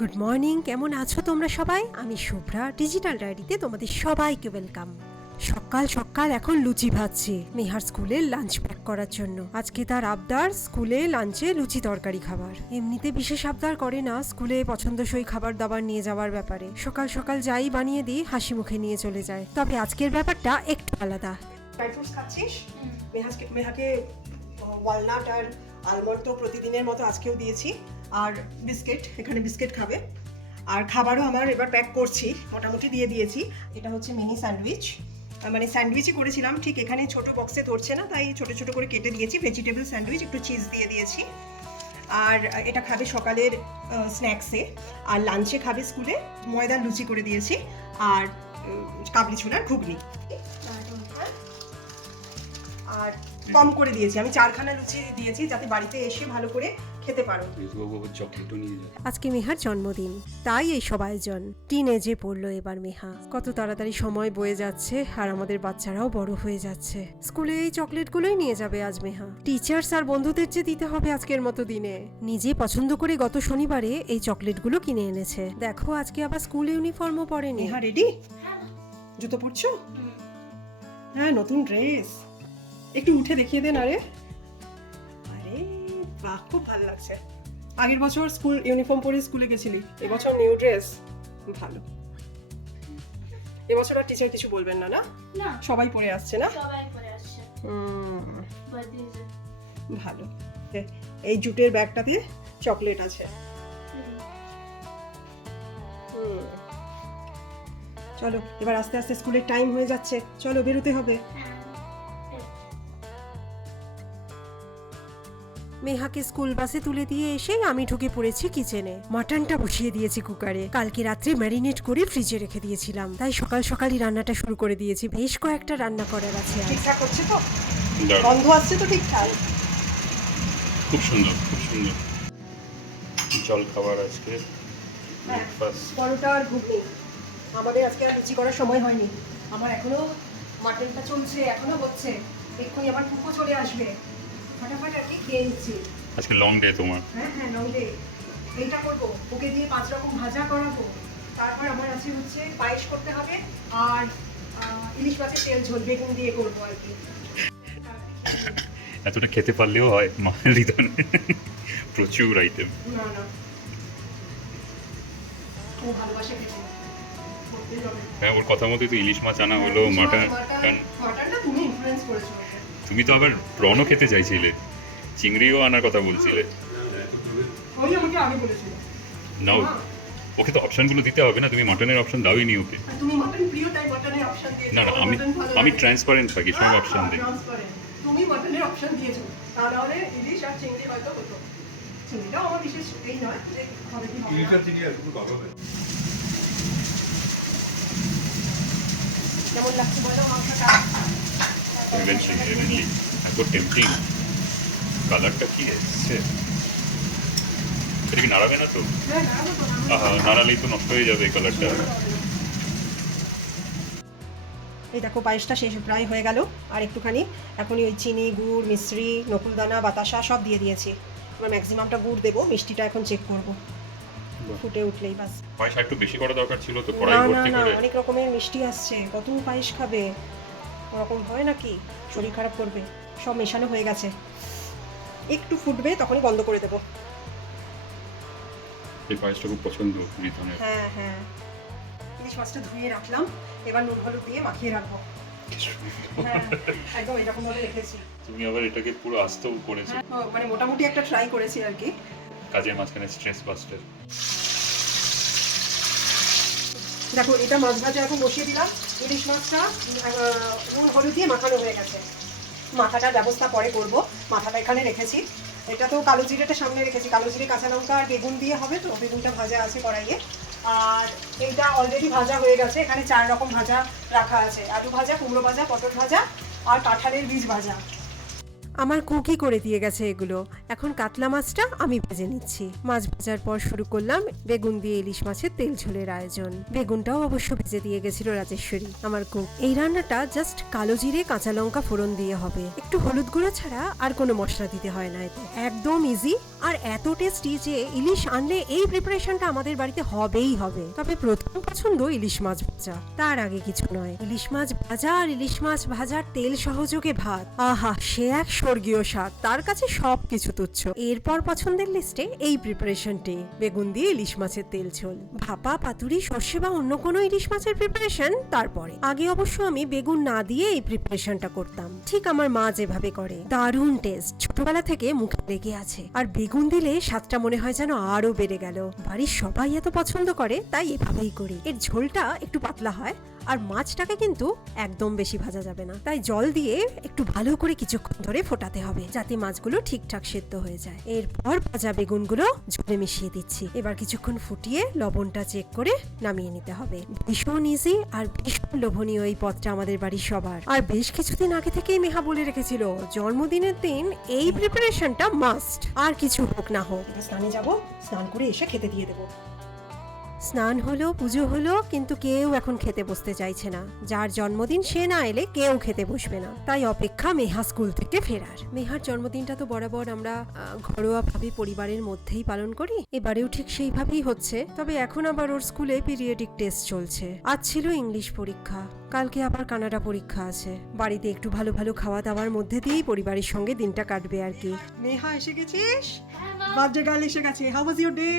Good morning, কেমন আছো তোমরা সবাই? আমি শুভ্রা, ডিজিটাল ডায়েরিতে তোমাদের সবাইকে ওয়েলকাম। সকাল সকাল এখন লুচি ভাজছি মেহার স্কুলে লাঞ্চ প্যাক করার জন্য। আজকে তার আবদার স্কুলে লাঞ্চে লুচি তরকারি খাবার। এমনিতে বিশেষ আবদার করে না স্কুলে পছন্দসই খাবার দাবার নিয়ে যাওয়ার ব্যাপারে। সকাল সকাল যাই বানিয়ে দিই হাসি মুখে নিয়ে চলে যায়। তবে আজকের ব্যাপারটা একটু আলাদা। ড্রাই ফ্রুটস খাচ্ছিস? মেহাকে ওয়ালনাট আর আলমন্ড তো প্রতিদিনের মতো আজকেও দিয়েছি, আর বিস্কিট, এখানে বিস্কিট খাবে। আর খাবারও আমার এবার প্যাক করছি, মোটামুটি দিয়ে দিয়েছি। এটা হচ্ছে মিনি স্যান্ডউইচ, মানে স্যান্ডউইচই করেছিলাম, ঠিক এখানে ছোট বক্সে ধরছে না, তাই ছোট ছোট করে কেটে দিয়েছি। ভেজিটেবল স্যান্ডউইচ, একটু চিজ দিয়ে দিয়েছি। আর এটা খাবে সকালের স্ন্যাক্সে, আর লাঞ্চে খাবে স্কুলে ময়দার লুচি করে দিয়েছি, আর কাবলি ছোলার ঘুগনি। আর কম করে দিয়েছি, আমি 4খানা লুচি দিয়েছি যাতে বাড়িতে এসে ভালো করে খেতে পারো। আজকে মেহার জন্মদিন, তাই এই সব আয়োজন। টিনেজে পড়লো এবার মেহা। কত তাড়াতাড়ি সময় বয়ে যাচ্ছে, আর আমাদের বাচ্চারাও বড় হয়ে যাচ্ছে। স্কুলে এই চকলেটগুলোই নিয়ে যাবে আজ মেহা। টিচার্স আর বন্ধুদের যে দিতে হবে আজকের মতো দিনে। নিজে পছন্দ করে গত শনিবারে এই চকলেটগুলো কিনে এনেছে। দেখো আজকে আবার স্কুল ইউনিফর্মও পরেনি। Meha ready? জুতো পরছো? হ্যাঁ, নতুন ড্রেস। একটু উঠে দেখিয়ে দেন। আরে বাহ, খুব ভালো লাগছে। আগের বছর স্কুল ইউনিফর্ম পরে স্কুলে গেছিলি, এবছর নিউ ড্রেস। ভালো। এবছর আর টিচার কিছু বলবেন না? না, সবাই পরে আসছে না? সবাই পরে আসছে। ভালো। এই জুটের ব্যাগটাতে চকলেট আছে। চলো এবার আস্তে আস্তে স্কুলের টাইম হয়ে যাচ্ছে, চলো বেরোতে হবে। মেহাকে স্কুল বাসে তুলে দিয়ে এসে আমি ঢুকে পড়েছি কিচেনে। মাটনটা বসিয়ে দিয়েছি কুকারে। কালকে রাত্রে ম্যারিনেট করে ফ্রিজে রেখে দিয়েছিলাম, তাই সকাল সকালই রান্নাটা শুরু করে দিয়েছি। বেশ কয়েকটা রান্না করার আছে। ঠিকঠাক হচ্ছে তো? গন্ধ আসছে তো ঠিকঠাক? খুব সুন্দর, খুব সুন্দর। জল খাবার আজকে ব্রেকফাস্ট। পরোটা আর ঘুগনি। আমাদের আজকে আর লুচি করার সময় হয়নি। আমার এখনো মাটনটা চলছে, এখনো হচ্ছে। এক্ষুনি আবার কুকো চলে আসবে, ফটাফট আর কি খেয়ে নিচ্ছি। আজকে লং ডে তোমার? হ্যাঁ হ্যাঁ, লং ডে। এইটা করবো, ওকে দিয়ে 5 রকম ভাজা করাবো। তারপর আমার আছে হচ্ছে পায়েস করতে হবে, আর ইলিশ মাছের তেল ঝোল বেগুন দিয়ে করবো আর কি। এতটা খেতে পারলেও হয় মায়ের হৃদয়ে। প্রচুর আইটেম। না না, ও ভালোবাসে খেতে। করতেই হবে। হ্যাঁ, ওর কথা মতোই তো ইলিশ মাছ আনা হলো, মাটন। মাটনটা তুমি ইনফ্লুয়েন্স করেছো। তুমি তো আবার প্রনও খেতে চাইছিলে, চিংড়িও আনার কথা বলছিলে। ওই আমাকে আগে বলেছিল। নাও, ওকে তো অপশনগুলো দিতে হবে না, তুমি মাটনের অপশন দাওই নি ওকে। তুমি মাটন প্রিয়, তাই মাটনের অপশন দিয়েছো। না না, আমি ট্রান্সপারেন্ট থাকি, সব অপশন দিই। তুমি মাটনের অপশন দিয়েছো, তাহলে ইলিশ আর চিংড়ি হয়তো হতো। চিংড়িটাও আমার বিশেষ এই নয় যে হবে কি হবে। ইলিশ আর চিংড়ি আর একটু ভালো হবে। কেমন লাগছে বলো মাংসটা? হেভেনলি, এত টেম্পটিং। কালারটা কি এসছে? এটা কি নাড়াবে না তো? হ্যাঁ, নাড়াবো তো, নাড়াবো। আহা, নাড়ালেই তো নষ্ট হয়ে যাবে এই কালারটা। এই দেখো পায়েসটা শেষ প্রায় হয়ে গেল, আর একটুখানি এখনই ওই চিনি, গুড়, মিশ্রি, নকুলদানা, বাতাসা সব দিয়ে দিয়েছি। এবার ম্যাক্সিমামটা গুড় দেবো, মিষ্টিটা এখন চেক করবো ফুটে উঠলেই বাস। পায়েস একটু বেশি করা দরকার ছিল তো, না কড়াই না ভর্তি না, করে। অনেক রকমের মিষ্টি আসছে, কত পায়েস খাবে? ওরকম হয় নাকি? শরীর খারাপ করবে। সব মেশানো হয়ে গেছে, একটু ফুটবে তখনই বন্ধ করে দেবো। এই পায়েসটা খুব পছন্দ রিতনের। হ্যাঁ হ্যাঁ, ইলিশ মাছটা ধুয়ে রাখলাম, এবার নুন হলুদ দিয়ে মাখিয়ে রাখবো। হ্যাঁ, একদম এরকম ভাবে রেখেছি। তুমি আবার এটাকে পুরো আস্তেও করেছো। মানে মোটামুটি একটা ট্রাই করেছি আর কি। কাজের মাঝখানে স্ট্রেস বাস্টার। দেখো এটা মাছ ভাজা এখন বসিয়ে দিলাম। ইলিশ মাছটা নুন হলুদ দিয়ে মাখানো হয়ে গেছে। মাথাটার ব্যবস্থা পরে করব, মাথাটা এখানে রেখেছি। এটা তো কালো জিরেটা সামনে রেখেছি, কালো জিরে, কাঁচা লঙ্কা আর বেগুন দিয়ে হবে, তো বেগুনটা ভাজা আছে কড়াইয়ে। আর এইটা অলরেডি ভাজা হয়ে গেছে, এখানে 4 রকম ভাজা রাখা আছে। আলু ভাজা, কুমড়ো ভাজা, পটল ভাজা আর কাঁঠালের বীজ ভাজা। আমার কুকি করে দিয়ে গেছে এগুলো। এখন কাতলা মাছটা আমি ভেজে নিচ্ছি। মাছ ভাজার পর শুরু করলাম বেগুন দিয়ে ইলিশ মাছের তেল ঝোলের আয়োজন। বেগুনটাও অবশ্য ভেজে দিয়ে গেছিল রাজেশ্বরী, আমার কুক। এই রান্নাটা জাস্ট কালো জিরে কাঁচা লঙ্কা ফোড়ন দিয়ে হবে, একটু হলুদ গুঁড়ো ছাড়া আর কোনো মশলা দিতে হয় না এতে। একদম ইজি আর এত টেস্টি যে ইলিশ আনলে এই প্রিপারেশনটা আমাদের বাড়িতে হবেই হবে। তবে প্রথম পছন্দ ইলিশ মাছ ভাজা, তার আগে কিছু নয়। ইলিশ মাছ ভাজা আর ইলিশ মাছ ভাজার তেল সহযোগে ভাত, আহা সে এক স্বর্গীয় স্বাদ। তার কাছে সবকিছু তুচ্ছ। এরপর পছন্দের লিস্টে এই প্রিপারেশনটি, বেগুন দিয়ে ইলিশ মাছের তেল ঝোল। ভাপা, পাতুরি, সর্ষে বা অন্য কোনো ইলিশ মাছের প্রিপারেশন তারপরে। আগে অবশ্য আমি বেগুন না দিয়ে এই প্রিপারেশনটা করতাম, ঠিক আমার মা যেভাবে করে। দারুণ টেস্ট, ছোটবেলা থেকে মুখে লেগে আছে। আর বেগুন দিলে স্বাদটা মনে হয় যেন আরো বেড়ে গেল। বাড়ির সবাই এত পছন্দ করে তাই এভাবেই করি। এর ঝোলটা একটু পাতলা হয় আর মাছটাকে কিন্তু একদম বেশি ভাজা যাবে না, তাই জল দিয়ে একটু ভালো করে কিছুক্ষণ ধরে ফোটাতে হবে যাতে মাছগুলো ঠিকঠাক সেদ্ধ হয়ে যায়। এরপর ভাজা বেগুনগুলো ঝোলে মিশিয়ে দিচ্ছি। এবার কিছুক্ষণ ফুটিয়ে লবণটা চেক করে নামিয়ে নিতে হবে। ভীষণ ইজি আর ভীষণ লোভনীয় এই পদটা আমাদের বাড়ির সবার। আর বেশ কিছুদিন আগে থেকেই মেহা বলে রেখেছিল জন্মদিনের দিন এই প্রিপারেশনটা মাস্ট, আর কিছু হোক না হোক। এবার স্নানে যাব, স্নান করে এসে খেতে দিয়ে দেবো। স্নান হলো, পুজো হলো, কিন্তু কেউ এখন খেতে বসতে চাইছে না। যার জন্মদিন সে না এলে কেউ খেতে বসবে না। তাই অপেক্ষা মেহা স্কুল থেকে ফেরার। মেহার জন্মদিনটা তো বরাবর আমরা ঘরোয়া ভাবে পরিবারের মধ্যেই পালন করি, এবারেও ঠিক সেইভাবেই হচ্ছে। তবে এখন আবার ওর স্কুলে পিরিয়ডিক টেস্ট চলছে। আজ ছিল ইংলিশ পরীক্ষা, কালকে আবার কানাডা পরীক্ষা আছে। বাড়িতে একটু ভালো ভালো খাওয়া দাওয়ার মধ্যে দিয়েই পরিবারের সঙ্গে দিনটা কাটবে আর কি। নেহা এসে গেছিস? বার্থডে গার্ল এসে গেছে। How was your day?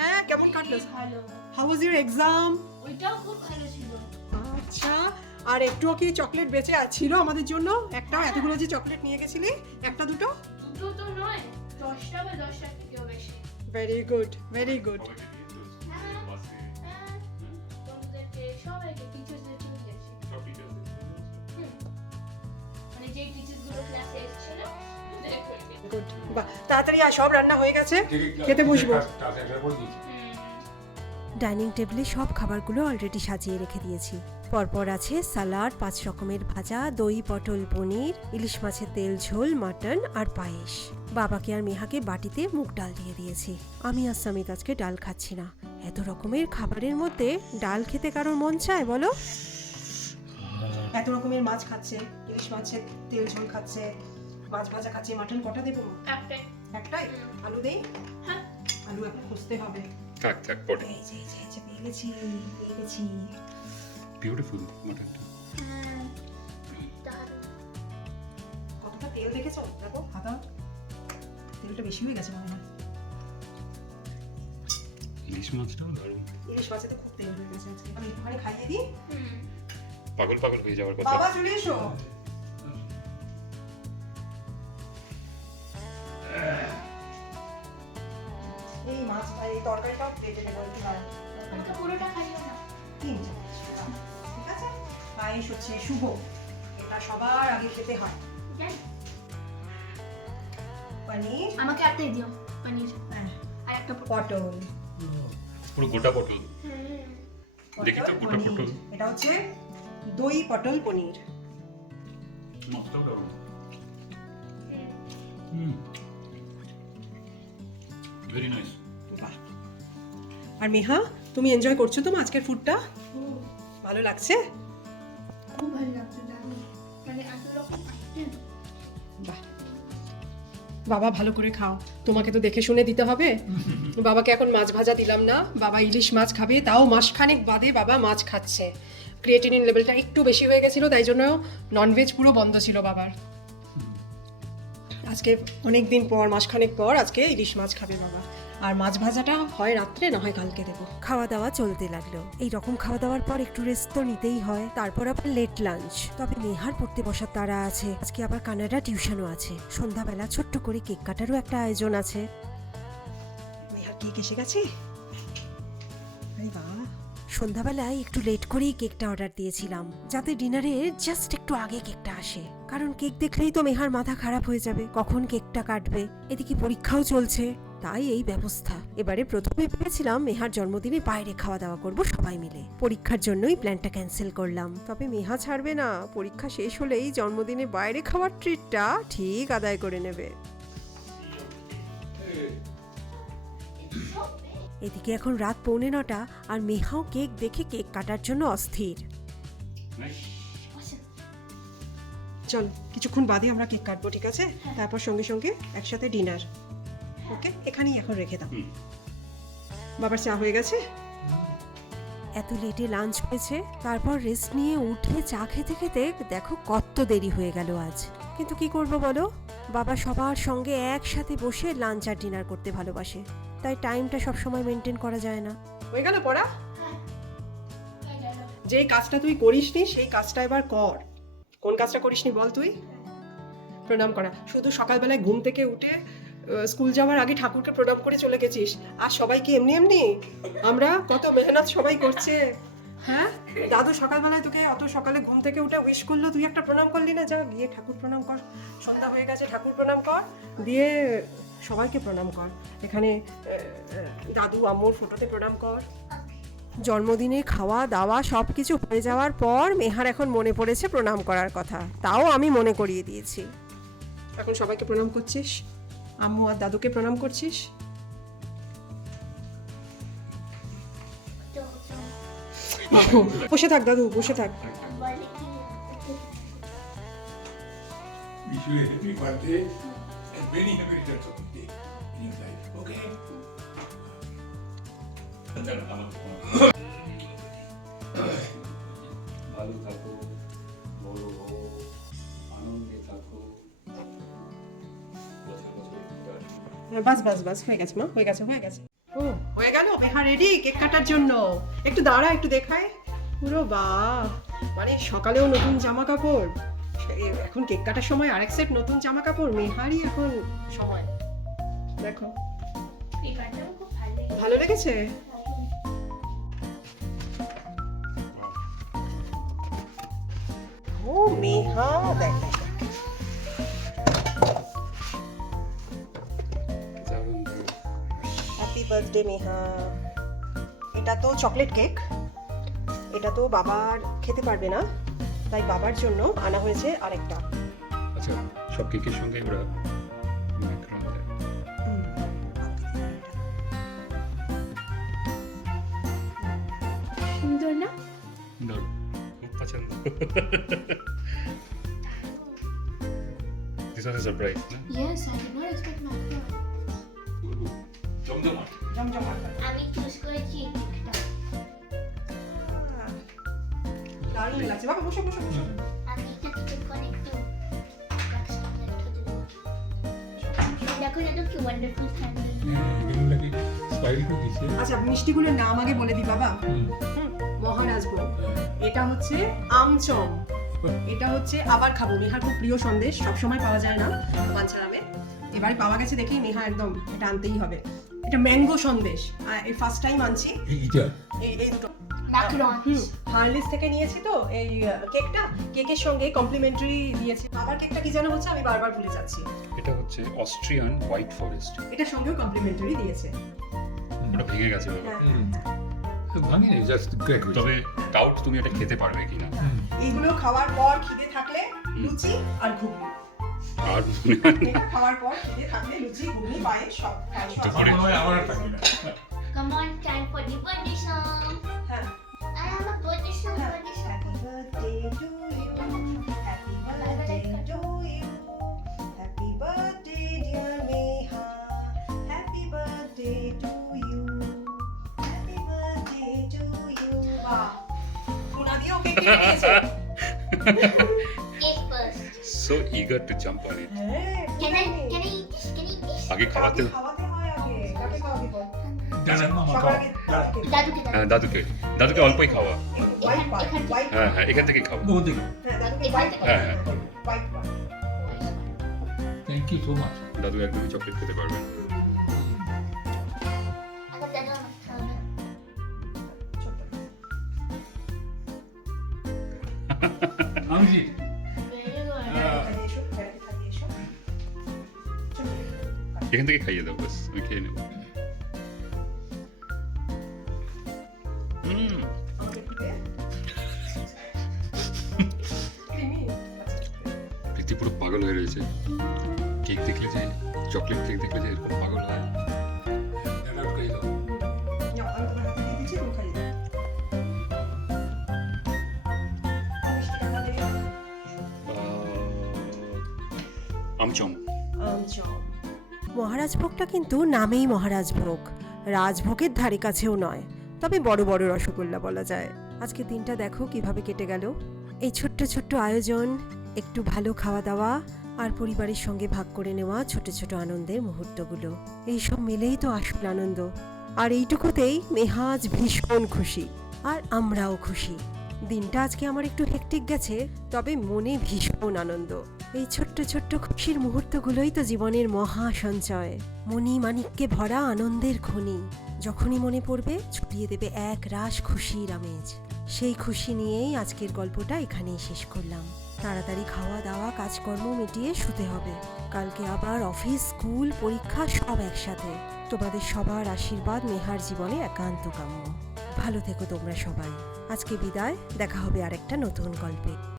হ্যাঁ, কেমন কাটলো? ভালো। How was your exam? ওইটাও খুব ভালো ছিল। আচ্ছা, আর একটুও কি চকলেট বেঁচে ছিল আমাদের জন্য? একটা এতগুলো যে চকলেট নিয়ে গেছিলি, একটা দুটো? দুটো তো নয়, 10টা বা 10টার থেকেও বেশি। Very good, very good. হ্যাঁ, হ্যাঁ, বন্ধুদেরকে সবাইকে, টিচার্সদের চলে গেছি। মানে যেই টিচার্সগুলো ক্লাসে এসেছিল ওদেরকে। গুড, বাহ, তাড়াতাড়ি আর সব রান্না হয়ে গেছে, খেতে বসবো। ডাইনিং টেবিলে সব খাবারগুলো অলরেডি সাজিয়ে রেখে দিয়েছি। পরপর আছে সালাড, 5 রকমের ভাজা, দই, পটল, পনির, ইলিশ মাছের তেল ঝোল, মাটন আর পায়েস। বাবাকে আর মেহাকে বাটিতে মুগ ডাল দিয়ে দিয়েছি। আমি আর সামিত আজকে ডাল খাচ্ছি না। এত রকমের খাবারের মধ্যে ডাল খেতে কারোর মন চায় বলো? এত রকমের মাছ খাচ্ছে, ইলিশ মাছের তেল ঝোল খাচ্ছে, মাছ ভাজা খাচ্ছে, মাটন কটা দেবো? একটাই। একটাই? আলু দেই? হ্যাঁ। আলু এখন খুঁজতে হবে। থাক থাক পড়ে। এই যে পেয়ে গেছি, পেয়ে গেছি। বিউটিফুল মাটনটা। হ্যাঁ, দারুণ। কতটা তেল দেখেছো? দেখো হাতা, তেলটা বেশি হয়ে গেছে মনে হয়। ইলিশ মাছটাও দারুণ। ইলিশ মাছে তো খুব তেল হয়ে গেছে আজকে। আমি একটুখানি খাইয়ে দিই। পাগল পাগল হয়ে যাওয়ার কথা। বাবা চলে এসো। এই মাছটা, এই তরকারিটাও কেটে দেবো একটু দাঁড়াও। আমাকে পুরোটা খাইও না। তিন চামচ, ঠিক আছে? পায়েস হচ্ছে শুভ, এটা সবার আগে খেতে হয়। জানি। পনির, আমাকে একটাই দিও, পনির। হ্যাঁ, আর একটা পটল। পুরো গোটা পটল। দেখি তো গোটা পনির। পটল। এটা হচ্ছে দই পটল পনির। মাছটাও দারুণ। Very nice. বাহ। আর মেহা, তুমি এনজয় করছো তো আজকের ফুডটা? ভালো লাগছে? খুব ভালো লাগছে, দারুণ। মানে এত রকম আইটেম। বাহ। বাবা ভালো করে খাও, তোমাকে তো দেখে শুনে দিতে হবে। বাবাকে এখন মাছ ভাজা দিলাম না, বাবা ইলিশ মাছ খাবে, তাও মাসখানেক বাদে বাবা মাছ খাচ্ছে। ক্রিয়েটিনিন লেভেলটা একটু বেশি হয়ে গেছিল, তাই জন্য ননভেজ পুরো বন্ধ ছিল বাবার। আজকে অনেক দিন পর, মাসখানেক পর আজকে ইলিশ মাছ খাবে বাবা। আর মাছ ভাজাটা হয় রাত্রে, না হয় কালকে দেবো। খাওয়া দাওয়া চলতে লাগলো। এই রকম খাওয়া দাওয়ার পর একটু রেস্ট তো নিতেই হয়। তারপর আবার লেট লাঞ্চ। তবে নেহার পড়তে বসার তাড়া আছে, আজকে আবার কানাডা টিউশনও আছে। সন্ধ্যাবেলা ছোট্ট করে কেক কাটারও একটা আয়োজন আছে। মেহার কেক এসে গেছে? আরে বাহ। সন্ধ্যাবেলায় একটু লেট করেই কেকটা অর্ডার দিয়েছিলাম, যাতে ডিনারে জাস্ট একটু আগে কেকটা আসে। কারণ কেক দেখলেই তো মেহার মাথা খারাপ হয়ে যাবে, কখন কেকটা কাটবে। এদিকে পরীক্ষাও চলছে, তাই এই ব্যবস্থা। এবারে প্রথমে ভেবেছিলাম মেহার জন্মদিনে বাইরে খাওয়া দাওয়া করব সবাই মিলে। পরীক্ষার জন্যই প্ল্যানটা ক্যান্সেল করলাম। তবে মেহা ছাড়বে না, পরীক্ষা শেষ হলেই জন্মদিনে বাইরে খাওয়ার ট্রিটটা ঠিক আদায় করে নেবে। এদিকে এখন রাত 8:45 আর মেহাও কেক দেখে কেক কাটার জন্য অস্থির। চল কিছুক্ষণ বাদে আমরা কেক কাটবো, ঠিক আছে? তারপর সঙ্গে সঙ্গে একসাথে ডিনার। ওকে, এখানেই এখন রেখে দাও। বাবার চা হয়ে গেছে? এত লেটে লাঞ্চ হয়েছে, তারপর রেস্ট নিয়ে উঠে চা খেতে খেতে দেখো কত দেরি হয়ে গেল আজ। কিন্তু কি করব বলো, বাবা সবার সঙ্গে একসাথে বসে লাঞ্চ আর ডিনার করতে ভালোবাসে, তাই টাইমটা সবসময় মেনটেন করা যায় না। হয়ে গেল পড়া? হয়ে গেল। যে কাজটা তুই করিসনি সেই কাজটা এবার কর। কোন কাজটা করিসনি বল তুই? প্রণাম করা। শুধু সকালবেলায় ঘুম থেকে উঠে স্কুল যাওয়ার আগে ঠাকুরকে প্রণাম করে চলে গেছিস। আর সবাই কি এমনি এমনি? আমরা কত মেহনত সবাই করছে। হ্যাঁ, দাদু সকালবেলায় তোকে অত সকালে ঘুম থেকে উঠে উইশ করলো, তুই একটা প্রণাম করলি না? যা গিয়ে ঠাকুর প্রণাম কর। সন্ধ্যা হয়ে গেছে, ঠাকুর প্রণাম কর, দিয়ে সবাইকে প্রণাম কর। এখানে দাদু আম্মুর ফটোতে প্রণাম কর। জন্মদিনে খাওয়া দাওয়া সব কিছু হয়ে যাওয়ার পর মেহার এখন মনে পড়েছে প্রণাম করার কথা, তাও আমি মনে করিয়ে দিয়েছি। এখন সবাইকে প্রণাম করছিস, আম্মু আর দাদুকে প্রণাম করছিস। বসে থাক দাদু, বসে থাক। বলে কি Wish you a happy birthday and many happy returns of the day in your life. Okay? ভালো থাকো, বড় হও, আনন্দে থাকো, বছর বছর ঘুরে আসো। বাস বাস বাস, হয়ে গেছে মা, হয়ে গেছে হয়ে গেছে। ও হয়ে গেল, মেহা রেডি কেক কাটার জন্য। একটু দাঁড়া, একটু দেখায়। পুরো বাহ, মানে সকালেও নতুন জামা কাপড়, এখন কেক কাটার সময় আরেক সেট নতুন জামা কাপড়। মেহারই এখন সময়। দেখো পেপারটাও খুব ভালো লেগেছে। ভালো লেগেছে? ও মেহা, দেখ দেখ দেখ। দারুণ দারুণ। Happy birthday Meha. এটা তো চকলেট কেক, এটা তো বাবার খেতে পারবে না, তাই বাবার জন্য আনা হয়েছে আরেকটা। আচ্ছা, সব কেকের সঙ্গে ওরা ম্যাকারন দেয়। সুন্দর না? দারুণ, খুব পছন্দ। This was a surprise, না? Yes, I did not expect macaron. জমজমাট। জমজমাট। আমি চুজ করেছি এই কেকটা। দারুণ লাগছে। বাবা বসো বসো বসো। আমি এটা কিছু করে একটু দেখো দেখো কি ওয়ান্ডারফুল ফ্যামিলি। এগুলোকে স্পাইল করে দিছে। আচ্ছা, মিষ্টিগুলোর নাম আগে বলে দি বাবা। মহারাজ ভোগ, এটা হচ্ছে আমচম, এটা হচ্ছে আবার খাবো, মেহার খুব প্রিয় সন্দেশ, সবসময় পাওয়া যায় না বাঞ্ছারামে, এবারে পাওয়া গেছে দেখেই মেহা একদম এটা আনতেই হবে। এটা ম্যাঙ্গো সন্দেশ, এই ফার্স্ট টাইম আনছি। এইটা এই দুটো ম্যাকারন। হার্লিস থেকে নিয়েছি তো এই কেকটা, কেকের সঙ্গে কমপ্লিমেন্টারি দিয়েছি। আবার কেকটা কি যেন হচ্ছে, আমি বারবার ভুলে যাচ্ছি। এটা হচ্ছে অস্ট্রিয়ান হোয়াইট ফরেস্ট। এটার সঙ্গেও কমপ্লিমেন্টারি দিয়েছে। ওটা ভেঙে গেছে বাবা। হ্যাঁ, ভাঙি নেই, জাস্ট ক্র্যাক হয়েছে। তবে ডাউট তুমি এটা খেতে পারবে কিনা। এইগুলো খাওয়ার পর খিদে থাকলে লুচি আর ঘুগনি, আর এটা খাওয়ার পর খিদে থাকলে লুচি ঘুগনি পায়ে সব খাই সব। দুপুরে আমার আমার আর থাকি না। Come on, time for the birthday song. হ্যাঁ, I have a birthday song, হ্যাঁ। birthday song. Happy birthday to you, happy birthday to you, happy birthday dear Meha, happy birthday to you, happy birthday to you. বাহ, সোনা দিয়েও cake কেটে দিয়েছে। Cake first. so eager to jump on it. হ্যাঁ, Can I eat this? Can I eat this? আগে খাওয়াতে খাওয়াতে হয় আগে, কাকে খাওয়াবি বল? দাঁড়ান মামা সবার খাও। আগে দাদুকে। দাদুকে হ্যাঁ, দাদুকে দাদুকে অল্পই খাওয়া। White part, এখান থেকে। white হ্যাঁ part। হ্যাঁ, এখান থেকে খাও। বৌদি হ্যাঁ, দাদুকে এখান white থেকে। part, হ্যাঁ, হ্যাঁ। white part। Thank you so much. দাদু একদমই চকলেট খেতে পারবে না। আচ্ছা, দাদু আমাকে খাও না। ছোট্ট। আমি জি Very good. এখানে এসো, এখানে এসো। ছোট্ট। এখান থেকে খাইয়ে দাও বাস, আমি খেয়ে নেবো। হুম, আমাকে একটু দে। Creamy? আচ্ছা, প্রীতি পুরো পাগল হয়ে রয়েছে। কেক দেখলে যে, চকলেট কেক দেখলে যে এরকম পাগল হয়। Alert করে দাও। নাও, আমি তোমার হাতে দিয়ে দিচ্ছি, তুমি খাইয়ে দাও। মিষ্টিটা খাবে? আমচম। আমচম। মহারাজ ভোগটা কিন্তু নামেই মহারাজ ভোগ, রাজভোগের ধারে কাছেও নয়, তবে বড় বড় রসগোল্লা বলা যায়। আজকে দিনটা দেখো কিভাবে কেটে গেল। এই ছোট্ট ছোট্ট আয়োজন, একটু ভালো খাওয়া দাওয়া আর পরিবারের সঙ্গে ভাগ করে নেওয়া ছোট ছোট আনন্দের মুহূর্তগুলো, এইসব মিলেই তো আসল আনন্দ। আর এইটুকুতেই মেহাজ ভীষণ খুশি, আর আমরাও খুশি। দিনটা আজকে আমার একটু হেক্টিক গেছে, তবে মনে ভীষণ আনন্দ। এই ছোট্ট ছোট্ট খুশির মুহূর্তগুলোই তো জীবনের মহা সঞ্চয়, মণি মাণিক্যে ভরা আনন্দের খনি। যখনই মনে পড়বে ছড়িয়ে দেবে এক রাশ খুশির আমেজ। সেই খুশি নিয়েই আজকের গল্পটা এখানেই শেষ করলাম। তাড়াতাড়ি খাওয়া দাওয়া কাজকর্ম মিটিয়ে শুতে হবে। কালকে আবার অফিস, স্কুল, পরীক্ষা সব একসাথে। তোমাদের সবার আশীর্বাদ মেহার জীবনে একান্ত কাম্য। ভালো থেকো তোমরা সবাই। আজকে বিদায়, দেখা হবে আরেকটা নতুন গল্পে।